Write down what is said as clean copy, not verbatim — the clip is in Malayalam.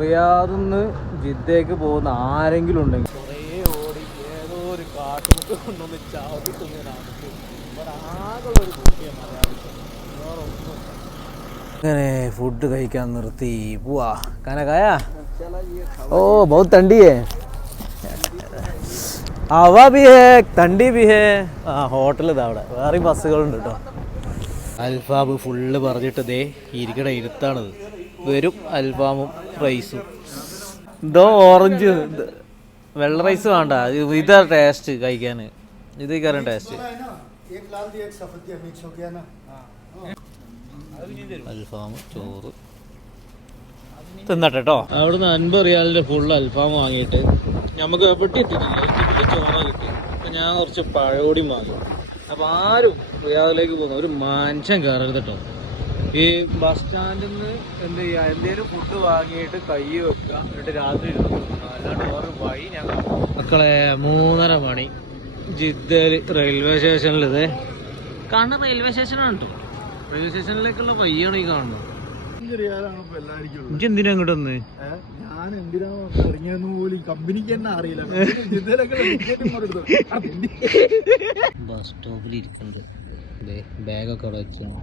റിയാദിൽ നിന്ന് ജിദ്ദയ്ക്ക് പോകുന്ന ആരെങ്കിലും ഉണ്ടെങ്കിൽ കുറേ ഓടി ഏതോ ഒരു കാട്ടുമുക്ക് കൊണ്ടൊന്ന് ചാവി തിന്നാണ് ആകെയുള്ളൊരു കുട്ടിയെ മലയാളിക്ക് വേറെ ഒന്നും. അങ്ങനെ ഫുഡ് കഴിക്കാൻ നിർത്തി പോവാ. കനകായ ഓ ബഹുത് തണ്ടി ഹേ ഹവാ ഭി ഹേ തണ്ടി ഭി ഹേ. ആ ഹോട്ടൽ ഇതാ അവിടെ വേറെ ബസ്സുകളുണ്ട് കേട്ടോ. അൽഫാം ഫുള്ള് പറഞ്ഞിട്ട് ദേ ഇരിക്കണ ഇരുത്താണത്. വെറും അൽഫാമും റൈസും. ഇതോ ഓറഞ്ച് വെള്ള റൈസ് വേണ്ട, ഇതാ ടേസ്റ്റ് കഴിക്കാൻ. ഇത് കഴിക്കാറും ടേസ്റ്റ്. അൽഫാം ചോറ് തിന്നട്ടെ കേട്ടോ. അവിടുന്ന് 50 റിയാലിൻ്റെ ഫുൾ അൽഫാം വാങ്ങിയിട്ട് നമുക്ക് എവിടെ ഇട്ടിട്ടില്ല, ഇതിൽ ചോറ കിട്ടി. അപ്പം ഞാൻ കുറച്ച് പഴപൊടിയും വാങ്ങി. അപ്പം ആരും റിയാദിലേക്ക് പോകുന്ന ഒരു മനുഷ്യൻ കയറരുത് കേട്ടോ. ഈ ബസ് സ്റ്റാൻഡിൽ നിന്ന് എന്ത് ചെയ്യുക, എന്തെങ്കിലും ഫുഡ് വാങ്ങിയിട്ട് കൈ വെക്കുക, എന്നിട്ട് രാത്രി അല്ലാണ്ട് വേറെ വഴി ഞാൻ കാണും. മക്കളെ 3:30 മണി ജിദ്ദയിൽ റെയിൽവേ സ്റ്റേഷനിൽ. ഇത് കാണുന്ന റെയിൽവേ സ്റ്റേഷനാണ് കേട്ടോ. റെയിൽവേ സ്റ്റേഷനിലേക്കുള്ള വഴിയാണ് ഈ കാണുന്നത്. എനിക്ക് എന്തിനാ അങ്ങോട്ട് വന്ന്? ഞാൻ എന്തിനാ ഇറങ്ങിയെന്ന് പോലും കമ്പനിക്ക് തന്നെ അറിയില്ല. ബസ് സ്റ്റോപ്പിൽ ഇരിക്കുന്നുണ്ട്. ബാഗൊക്കെ അവിടെ വെച്ചാണ്.